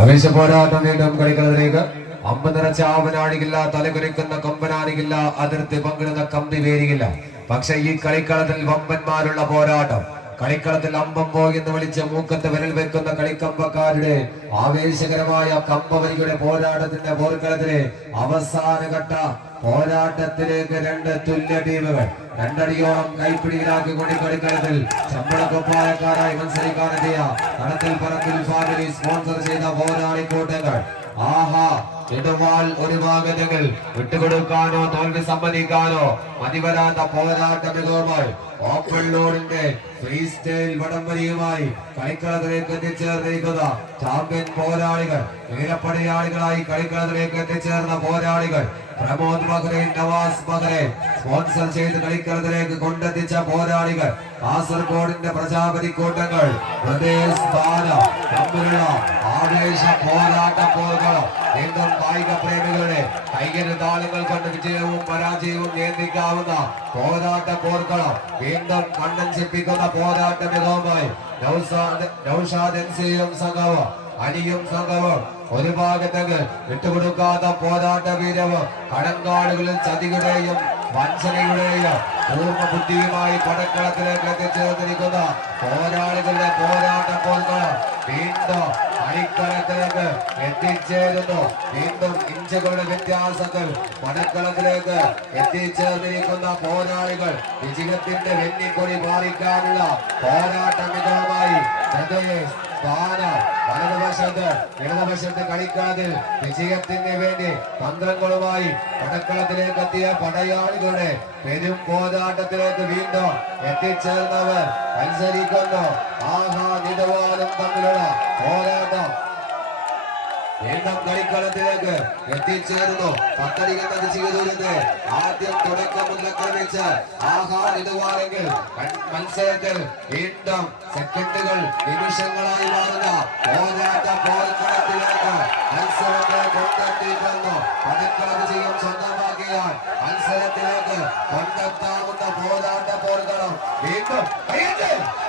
ആവേശ പോരാട്ടം വീണ്ടും കളിക്കളത്തിലേക്ക്. അമ്പ് നിറച്ച ആവനാണിക്കില്ല തലകുലിക്കുന്ന കൊമ്പനാണിക്കില്ല അതിർത്തി പങ്കിടുന്ന കമ്പി വേരിക്കില്ല പക്ഷെ ഈ കളിക്കളത്തിൽ വമ്പന്മാരുള്ള പോരാട്ടം കളിക്കളത്തിൽ അമ്പം എന്ന് വിളിച്ച് മൂക്കത്ത് വിരൽ വെക്കുന്ന കളിക്കമ്പക്കാരുടെ ആവേശകരമായ കമ്പവരിയുടെ പോരാട്ടത്തിന്റെ പോർക്കളത്തിലെ അവസാന ഘട്ട പോരാട്ടത്തിലേക്ക് രണ്ട് തുല്യ ടീമുകൾ രണ്ടടിയോളം കൈപ്പിടിയിലാക്കി കൊണ്ട് കളിക്കളത്തിൽ ശമ്പളക്കൊപ്പായക്കാരായി മത്സരിക്കാനെത്തിയ തടത്തിൽ പറമ്പിൽ ഫാമിലി സ്പോൺസർ ചെയ്ത പോരാളി കൂട്ടങ്ങൾ ആഹാ ഇടവാൾ ഒരു ഭാഗങ്ങൾ വിട്ടുകൊടുക്കാനോ തോൽവി സമ്മതിക്കാനോ മതിവരാത്ത പോരാട്ട മികവുമായി ഓപ്പൺ ലോഡിന്റെ ഫ്രീ സ്റ്റൈൽ വടംവലിയുമായി കളിക്കളത്തിലേക്ക് എത്തിച്ചേർന്നിരിക്കുന്ന ചാമ്പ്യൻ പോരാളികൾ വീരപ്പടയാളികളായി കളിക്കളത്തിലേക്ക് എത്തിച്ചേർന്ന പോരാളികൾ പ്രമോദ് മകരെ നവാസ് മകരെ സ്പോൺസർ ചെയ്ത് കളിക്കളത്തിലേക്ക് കൊണ്ടെത്തിച്ച പോരാളികൾ. കാസർഗോഡിന്റെ പ്രജാപതി കൂട്ടങ്ങൾ. പ്രദേശ് ബാല തമ്മിലുള്ള ആവേശ പോരാട്ട പോർക്കളം. വീണ്ടും കായിക പ്രേമികളുടെ കൈകര താളുകൾ കൊണ്ട് വിജയവും പരാജയവും നിയന്ത്രിക്കാവുന്ന പോരാട്ട പോർക്കളം. വീണ്ടും കണ്ണൻ ചിപ്പിക്കുന്ന പോരാട്ട മികവുമായി നൗഷാദ് സംഘവും അനിയും സംഘവും ഒരു ഭാഗത്തേക്ക് വിട്ടുകൊടുക്കാത്ത പോരാട്ട വീരവും കടങ്കാടുകളിൽ ചതിയുടെയും വഞ്ചനയുടെയും പൂർണ ബുദ്ധിയുമായി പടക്കളത്തിലേക്ക് എത്തിച്ചേർന്നിരിക്കുന്ന പോരാളികളുടെ പോരാട്ട പോർക്കളം വീണ്ടും അടിക്കളത്തിലേക്ക് എത്തിച്ചേരുന്നു. വീണ്ടും ഇഞ്ചുകളുടെ വ്യത്യാസത്തിൽ പടക്കളത്തിലേക്ക് എത്തിച്ചേർന്നിരിക്കുന്ന പോരാളികൾ വിജയത്തിന്റെ വെന്നിക്കൊടി മാറിക്കാനുള്ള പോരാട്ട മികവുമായി വലതുവശത്ത് ഇടതുവശത്ത് കളിക്കാതിൽ വിജയത്തിന് വേണ്ടി തന്ത്രങ്ങളുമായി പടക്കളത്തിലേക്ക് എത്തിയ പടയാളികളുടെ പെരും പോരാട്ടത്തിലേക്ക് വീണ്ടും എത്തിച്ചേർന്നവർ മത്സരിക്കുന്നു ആഹാ നിലവാരം തമ്മിലുള്ള വീണ്ടും കളിക്കളത്തിലേക്ക് എത്തിച്ചേർന്നു പത്തടിക്കുന്നത് ചെയ്തത് ആദ്യം തുടക്കം മുതൽ ആക്രമിച്ച് ആഹാ ഇതുവാണെങ്കിൽ മത്സരത്തിൽ വീണ്ടും സെക്കൻഡുകൾ നിമിഷങ്ങളായി മാറുന്ന പോരാട്ട പോർക്കളത്തിലേക്ക് മത്സരത്തെ കൊണ്ടെത്തിക്കുന്നു. പതിക്കളത് ചെയ്യും സ്വന്തമാക്കിയാൽ മത്സരത്തിലേക്ക് കൊണ്ടെത്താവുന്ന പോരാട്ട പോർക്കളം വീണ്ടും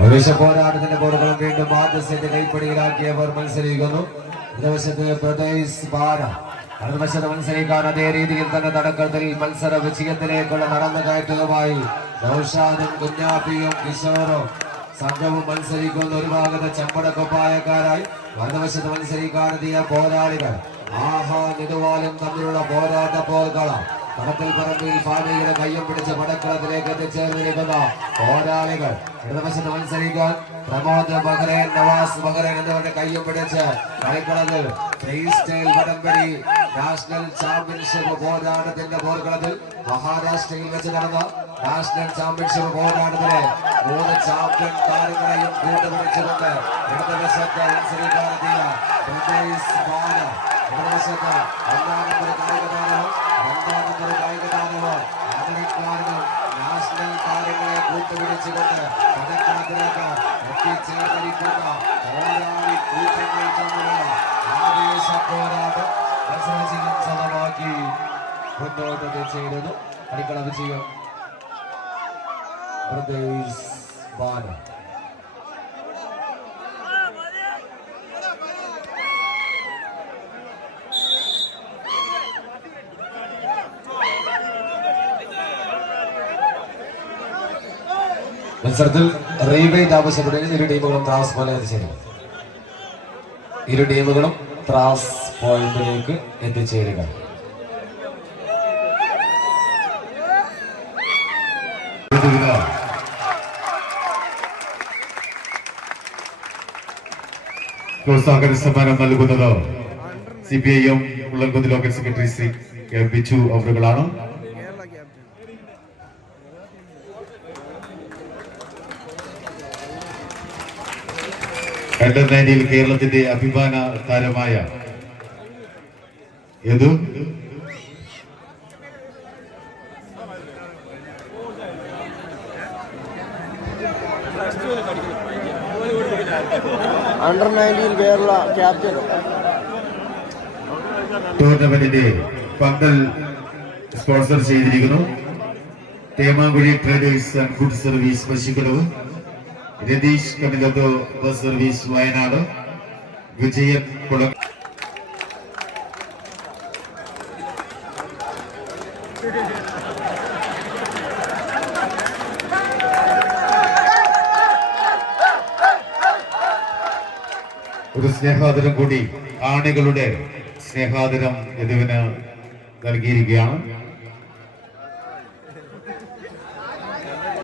പ്രവേശ പോരാട്ടത്തിന്റെ ബോർഡുകളും വീണ്ടും ആദ്യ സെറ്റ് കൈപ്പടിയിലാക്കിയവർ മത്സരിക്കുന്നു. ഇടവശത്ത് പ്രദേശ് ബാര. മറുവശത്ത് മത്സരിക്കാൻ അതേ രീതിയിൽ തന്നെ നടക്കത്തിൽ മത്സര വിജയത്തിലേക്കുള്ള നടന്നു കയറ്റവുമായി നൌഷാദും കുഞ്ഞാപ്പിയും കിഷോറും സംഘവും മത്സരിക്കുന്ന ഒരു ഭാഗത്ത് ചമ്പടക്കൊപ്പായക്കാരായി. വലതുവശത്ത് മത്സരിക്കാനെത്തിയ പോരാളികൾ. ആഹാ നിതുവാലും തമ്മിലുള്ള പോരാട്ട പോർക്കളം കടത്തിൽ പറമ്പിൽ ഫാമിയുടെ കയ്യം പിടിച്ച് പടക്കളത്തിലേക്ക് എത്തിച്ചേർന്നിരിക്കുന്ന പോരാളികൾ. ഇടതുവശത്ത് മത്സരിക്കാൻ പ്രമോദ് ബഹ്റേൻ നവാസ് ബഹ്റേൻ എന്നിവരുടെ കയ്യം പിടിച്ച് കളിക്കളത്തിൽ ഫ്രീ സ്റ്റൈൽ വടംവലി നാഷണൽ ചാമ്പ്യൻഷിപ്പ് പോരാട്ടത്തിന്റെ പോർക്കളത്തിൽ മഹാരാഷ്ട്രയിൽ വെച്ച് നടന്ന നാഷണൽ ചാമ്പ്യൻഷിപ്പ് പോരാട്ടത്തിലെ മൂന്ന് ചാമ്പ്യൻ താരങ്ങളെയും കൂട്ടുപിടിച്ചുകൊണ്ട് ഇടതുവശത്ത് മത്സരിക്കാനെത്തിയ പ്രദേശ് പോരാട്ടം മത്സരവിജയം സ്വന്തമാക്കി മുന്നോട്ട് എത്തിച്ചേരുന്നു അടിക്കള വിജയം. പ്രദേശ് ബാല മത്സരത്തിൽ റീബേറ്റ് ആവശ്യപ്പെടുകയും ഇരു ടീമുകളും ത്രാസ് പോലെ എത്തിച്ചേരും ഇരു ടീമുകളും ത്രാസ് പോയിന്റിലേക്ക് എത്തിച്ചേരുക. പ്രോത്സാഹന സമ്മാനം നൽകുന്നത് C P I M ഉള്ളർകുന്ന് local secretary Shri M Bichu അവറുകളാണ്. Under nineteen കേരളത്തിന്റെ അഭിമാന താരമായ Yadu under nineteen Kerala captain ടൂർണമെന്റിന്റെ പന്തൽ സ്പോൺസർ ചെയ്തിരിക്കുന്നു. Themankuzhi traders and food service പശുക്കളവ് Ratheesh കമിലത്തോ ബസ് സർവീസ് വയനാട് വിജയൻ കുളം ഒരു സ്നേഹാദരം കൂടി ആണികളുടെ സ്നേഹാദരം യദുവിന് നൽകിയിരിക്കുകയാണ്.